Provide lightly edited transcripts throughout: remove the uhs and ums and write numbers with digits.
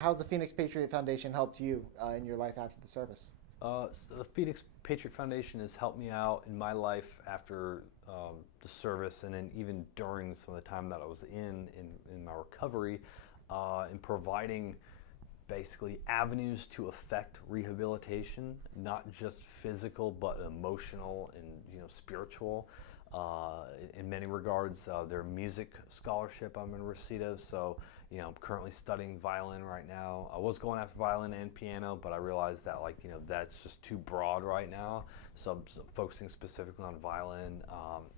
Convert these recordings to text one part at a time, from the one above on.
How's the Phoenix Patriot Foundation helped you in your life after the service? So the Phoenix Patriot Foundation has helped me out in my life after the service, and then even during some of the time that I was in my recovery, in providing basically avenues to affect rehabilitation, not just physical but emotional and spiritual. In many regards, their music scholarship I'm in receipt of. So I'm currently studying violin right now. I was going after violin and piano, but I realized that that's just too broad right now. So I'm focusing specifically on violin,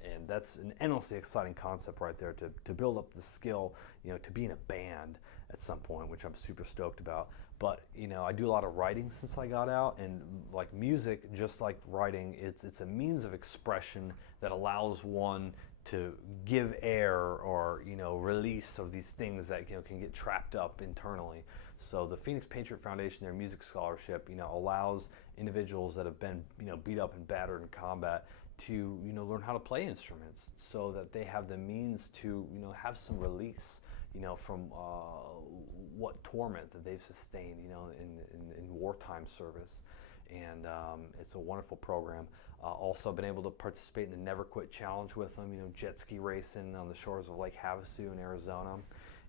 and that's an endlessly exciting concept right there to build up the skill, to be in a band at some point, which I'm super stoked about. But I do a lot of writing since I got out, and like music, just like writing, it's a means of expression that allows one to give air or release of these things that can get trapped up internally. So the Phoenix Patriot Foundation, their music scholarship, allows individuals that have been beat up and battered in combat to learn how to play instruments, so that they have the means to have some release from what torment that they've sustained in wartime service. And it's a wonderful program. Also been able to participate in the Never Quit Challenge with them, jet ski racing on the shores of Lake Havasu in Arizona.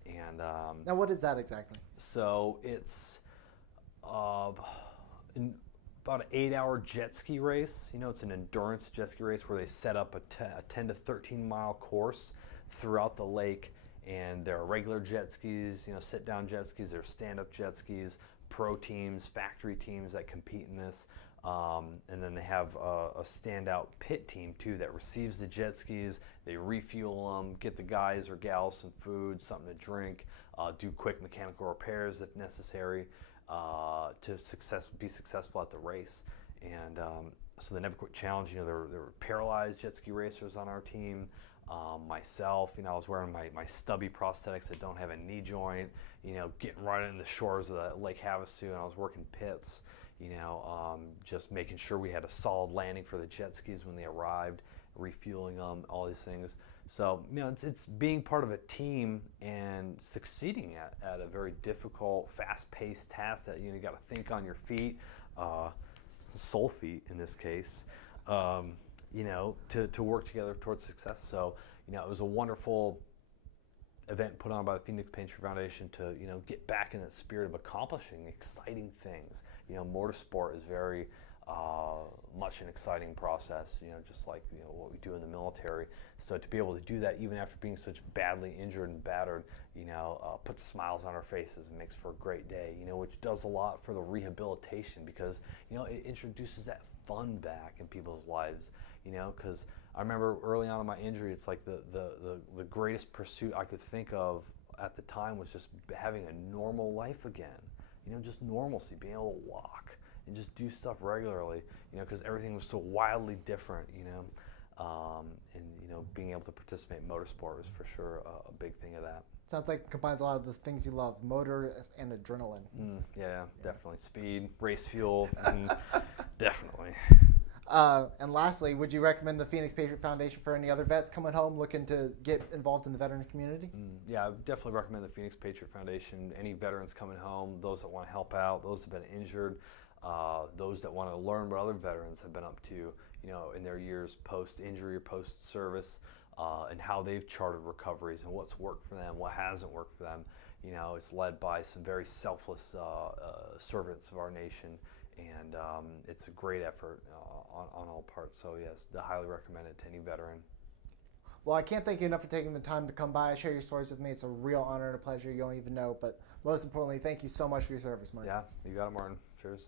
And Now, what is that exactly? so it's about an 8-hour jet ski race. It's an endurance jet ski race where they set up a 10 to 13 mile course throughout the lake. And there are regular jet skis, sit-down jet skis, there are stand-up jet skis, pro teams, factory teams that compete in this. And then they have a standout pit team too that receives the jet skis. They refuel them, get the guys or gals some food, something to drink, do quick mechanical repairs if necessary, to be successful at the race. And so the Never Quit Challenge, there were paralyzed jet ski racers on our team. Myself, I was wearing my stubby prosthetics that don't have a knee joint, getting right in the shores of the Lake Havasu, and I was working pits, just making sure we had a solid landing for the jet skis when they arrived, refueling them, all these things. So, it's being part of a team and succeeding at a very difficult, fast-paced task that, you got to think on your feet, soul feet in this case. To work together towards success. So, it was a wonderful event put on by the Phoenix Patriot Foundation to, get back in the spirit of accomplishing exciting things. Motorsport is very much an exciting process, just like, what we do in the military. So to be able to do that even after being such badly injured and battered, puts smiles on our faces and makes for a great day, which does a lot for the rehabilitation, because, it introduces that fun back in people's lives. Because I remember early on in my injury, it's like the greatest pursuit I could think of at the time was just having a normal life again. Just normalcy, being able to walk and just do stuff regularly, because everything was so wildly different, and being able to participate in motorsport was for sure a big thing of that. Sounds like it combines a lot of the things you love, motor and adrenaline. Yeah, definitely. Speed, race fuel, definitely. And lastly, would you recommend the Phoenix Patriot Foundation for any other vets coming home looking to get involved in the veteran community? Yeah, I would definitely recommend the Phoenix Patriot Foundation. Any veterans coming home, those that want to help out, those that have been injured, those that want to learn what other veterans have been up to, in their years post-injury or post-service, and how they've charted recoveries and what's worked for them, what hasn't worked for them. It's led by some very selfless servants of our nation, and it's a great effort on all parts. So yes, I highly recommend it to any veteran. Well, I can't thank you enough for taking the time to come by and share your stories with me. It's a real honor and a pleasure. You don't even know. But most importantly, thank you so much for your service, Mark. Yeah, you got it, Martin. Cheers.